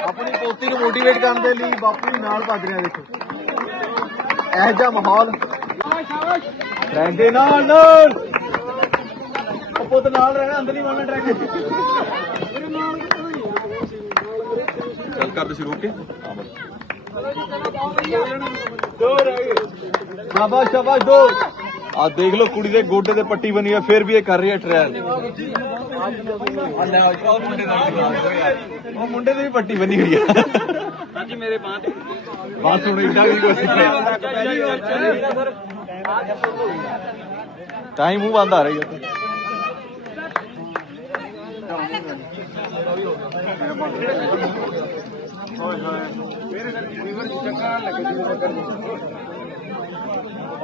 ਆਪਣੀ ਪੋਤੀ ਨੂੰ ਮੋਟੀਵੇਟ ਕਰਨ ਦੇ ਲਈ ਬਾਪੂ ਵੀ ਨਾਲ ਭੱਜ ਰਿਹਾ ਦੇਖੋ। ਇਹ ਜਿਹਾ ਮਾਹੌਲ। ਟਰੈਕ ਦੇ ਨਾਲ ਨਾਲ। ਉਹ ਪੁੱਤ ਨਾਲ ਰਹਿਣਾ, ਅੰਦਰ ਨਹੀਂ ਵੜਨਾ ਟਰੈਕ ਦੇ ਚੱਲ ਕਰ ਦੇ ਸ਼ੁਰੂ ਓਕੇ ਸ਼ਾਬਾਸ਼ ਸ਼ਾਬਾਸ਼, ਦੋ। ਆ ਦੇਖ ਲਓ ਕੁੜੀ ਦੇ ਗੋਡੇ ਤੇ ਪੱਟੀ ਬਣੀ ਹੈ ਫਿਰ ਵੀ ਇਹ ਕਰ ਰਹੀ ਹੈ ਟ੍ਰਾਇਲ ਉਹ ਮੁੰਡੇ ਦਾ ਵੀ ਪੱਟੀ ਬਣੀ ਹੋਈ ਹੈ ਹਾਂਜੀ ਮੇਰੇ ਬਾਂਹ ਤੇ ਬਸ ਹੁਣ ਇੱਡਾ ਵੀ ਕੁਛ ਤਾਂ ਹੀ ਮੂੰਹ ਬੰਦ ਆ ਰਹੀ ਹੈ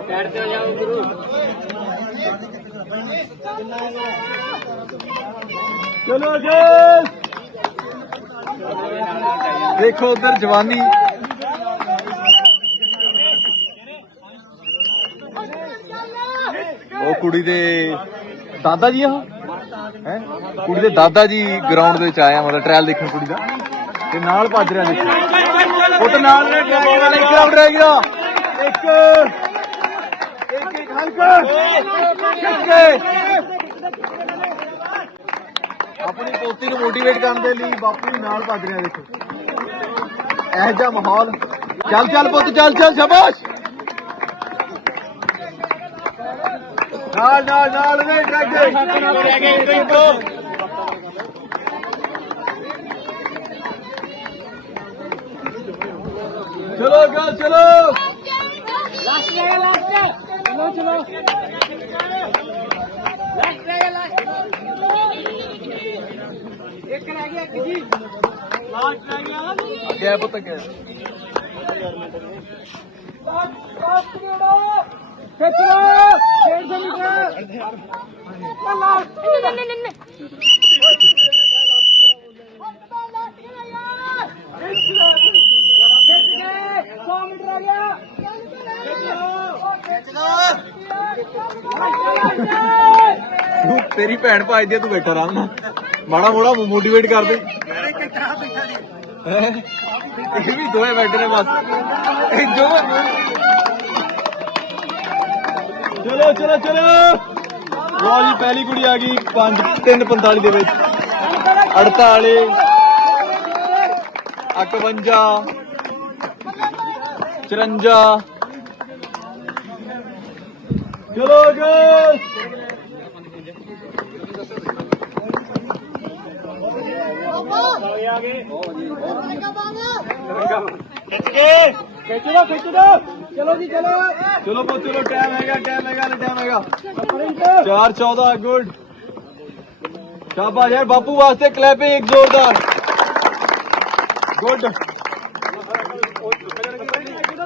ਸਾਈਡ ਤੇ ਜਾਓ ਗੁਰੂ। ਚਲੋ ਜੀ ਦੇਖੋ ਉਧਰ ਜਵਾਨੀ। ਉਹ ਕੁੜੀ ਦੇ ਦਾਦਾ ਜੀ ਆ ਹੈ? ਕੁੜੀ ਦੇ ਦਾਦਾ ਜੀ ਗਰਾਊਂਡ ਦੇ ਵਿੱਚ ਆਇਆ, ਮਤਲਬ ਟ੍ਰਾਇਲ ਦੇਖਣ ਕੁੜੀ ਦਾ। ਤੇ ਨਾਲ ਭੱਜ ਰਿਹਾ ਦੇਖੋ। ਉਹ ਤੇ ਨਾਲ ਨੇ ਟ੍ਰਾਇਲ ਨਾਲ ਇੱਕ ਰਹਿ ਗਿਆ ਇੱਕ ਇੱਕ ਇੱਕ ਹਲਕਾ ਖਿੱਚ ਕੇ ਆਪਣੀ ਪੋਤੀ ਨੂੰ ਮੋਟੀਵੇਟ ਕਰਨ ਦੇ ਲਈ ਬਾਪੂ ਵੀ ਨਾਲ ਭੱਜ ਰਿਹਾ ਦੇਖੋ। ਇਹ ਜਿਹਾ ਮਾਹੌਲ। ਚੱਲ ਚੱਲ ਪੁੱਤ ਚੱਲ ਚੱਲ ਸ਼ਾਬਾਸ਼। ਨਾਲ ਨਾਲ ਨਾਲ ਨੇ ਟਰੈਕ ਦੇ। ਰਹਿ ਗਏ ਇੱਕ ਇੱਕ ਦੋ ਚਲੋ ਗਾ ਚਲੋ ਲਾਸਟ ਚਲੋ ਚਲੋ। ਲਾਸਟ ਰਹਿ ਗਿਆ ਲਾਸਟ ਇੱਕ ਰਹਿ ਗਿਆ ਇੱਕ ਜੀ। ਲਾਸਟ ਰਹਿ ਗਿਆ। ਅੱਗੇ ਪੁੱਤ ਅੱਗੇ ਲਾਸਟ ਕਿਹੜਾ ਖਿੱਚ ਲਓ 150 ਮੀਟਰ ਲਾਸਟ ਖਿੱਚ ਕੇ 100 ਮੀਟਰ ਆ ਗਿਆ ਤੂੰ ਤੇਰੀ ਭੈਣ ਭੱਜਦੀ ਤੂੰ ਬੈਠਾ ਆਰਾਮ ਨਾਲ। ਮਾੜਾ ਮੋੜਾ ਮੋਟੀਵੇਟ ਕਰ ਦੇ। ਇਹ ਵੀ ਦੋਏ ਬੈਠੇ ਨੇ ਬਸ। ਇਹ ਜੋ ਚਲੋ ਚਲੋ ਚਲੋ। ਲਓ ਜੀ, ਪਹਿਲੀ ਕੁੜੀ ਆ ਗਈ 5 3:45 ਦੇ ਵਿੱਚ। 48 51 54 ਚਲੋ ਜੀ ਖਿੱਚ ਲਓ ਖਿੱਚ ਲਓ ਚਲੋ ਜੀ ਚਲੋ ਚਲੋ ਬੋ ਚਲੋ ਟਾਈਮ ਹੈਗਾ ਟਾਈਮ ਹੈਗਾ ਨਾ ਟਾਈਮ ਹੈਗਾ ਸਪ੍ਰਿੰਟ 4 14 ਗੁੱਡ ਸ਼ਾਬਾਸ਼ ਯਾਰ ਬਾਪੂ ਵਾਸਤੇ ਕਲੈਪਿੰਗ ਇੱਕ ਜ਼ੋਰਦਾਰ ਗੁੱਡ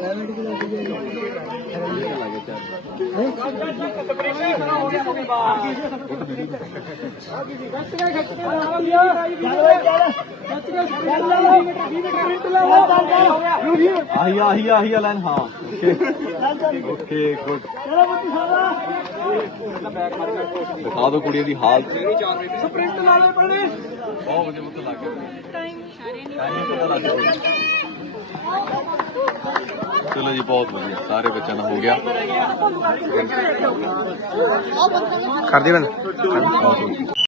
ਆਗੇ ਟਾਈਮ ਕਿੰਨਾ ਸਫਰ ਦੇ ਆਹੀ ਆਹੀ ਆਹੀ ਲਾਈਨ ਹਾਂ। ਓਕੇ ਗੁੱਡ ਦਿਖਾ ਦਿਓ ਕੁੜੀ ਦੀ ਹਾਲਤ। ਸਪ੍ਰਿੰਟ ਲਾ ਲੈ ਪੜਨੇ ਬਹੁਤ ਵਧੀਆ ਮੁੱਕ ਲੱਗ ਗਿਆ ਟਾਈਮ ਸਾਰੇ ਨੇ ਟਾਈਮ ਪਤਾ ਲੱਗ ਗਿਆ ਚਲੋ ਜੀ ਬਹੁਤ ਵਧੀਆ। ਸਾਰੇ ਬੱਚਿਆਂ ਦਾ ਹੋ ਗਿਆ। ਕਰਦੀ ਬੰਦ